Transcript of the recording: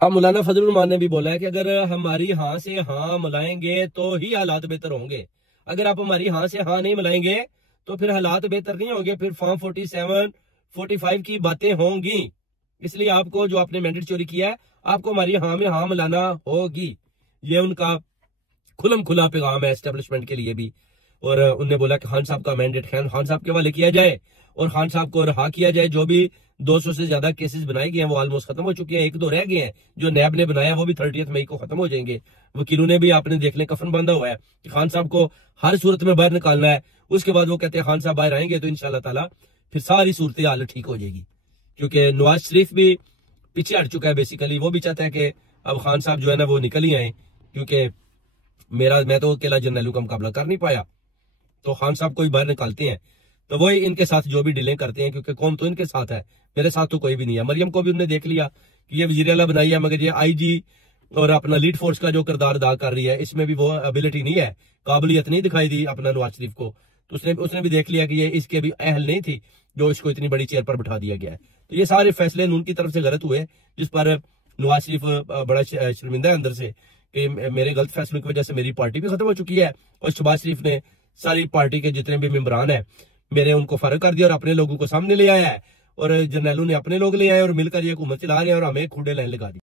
अब मौलाना फजलुर रहमान ने भी बोला है कि अगर हमारी हाँ से हाँ मिलाएंगे तो ही हालात बेहतर होंगे, अगर आप हमारी हाँ से हाँ नहीं मिलाएंगे तो फिर हालात बेहतर नहीं होंगे, फिर फॉर्म 47 45 की बातें होंगी। इसलिए आपको जो आपने मैंडेट चोरी किया है आपको हमारी हाँ में हाँ मिलाना होगी। ये उनका खुलम खुला पैगाम है एस्टेब्लिशमेंट के लिए भी। और उनने बोला कि खान साहब का मैंडेट खान साहब के हवाले किया जाए और खान साहब को रहा किया जाए। जो भी 200 से ज्यादा केसेस बनाए गए हैं वो ऑलमोस्ट खत्म हो चुके हैं, एक दो रह गए हैं जो नैब ने बनाया वो भी 30 मई को खत्म हो जाएंगे। वकीलों ने भी आपने देख लें कफन बांधा हुआ है कि खान साहब को हर सूरत में बाहर निकालना है। उसके बाद वो कहते हैं खान साहब बाहर आएंगे तो इंशाल्लाह ताला फिर सारी सूरत हाल ठीक हो जाएगी, क्योंकि नवाज शरीफ भी पीछे हट चुका है। बेसिकली वो भी चाहता है कि अब खान साहब जो है ना वो निकल ही आए, क्योंकि मैं तो अकेला जर्नैलू का मुकाबला कर नहीं पाया, तो खान साहब को ही बाहर निकालते हैं। तो वही इनके साथ जो भी डीलें करते हैं, क्योंकि कौम तो इनके साथ है, मेरे साथ तो कोई भी नहीं है। मरियम को भी उन्होंने देख लिया कि ये वजीर आला बनाई है, मगर ये आईजी और अपना लीड फोर्स का जो किरदार अदा कर रही है इसमें भी वो एबिलिटी नहीं है, काबिलियत नहीं दिखाई दी अपना नवाज शरीफ को। तो उसने भी देख लिया कि ये इसके भी अहल नहीं थी जो इसको इतनी बड़ी चेयर पर बैठा दिया गया है। तो ये सारे फैसले उनकी तरफ से गलत हुए, जिस पर नवाज शरीफ बड़ा शर्मिंदा है अंदर से कि मेरे गलत फैसलों की वजह से मेरी पार्टी भी खत्म हो चुकी है। और शहबाज शरीफ ने सारी पार्टी के जितने भी मेंबरान है मेरे उनको फर्क कर दिया और अपने लोगों को सामने ले आया है, और जर्नैलों ने अपने लोग ले आए और मिलकर ये हुकूमत चला रहे हैं और हमें खूडे लाइन लगा दी।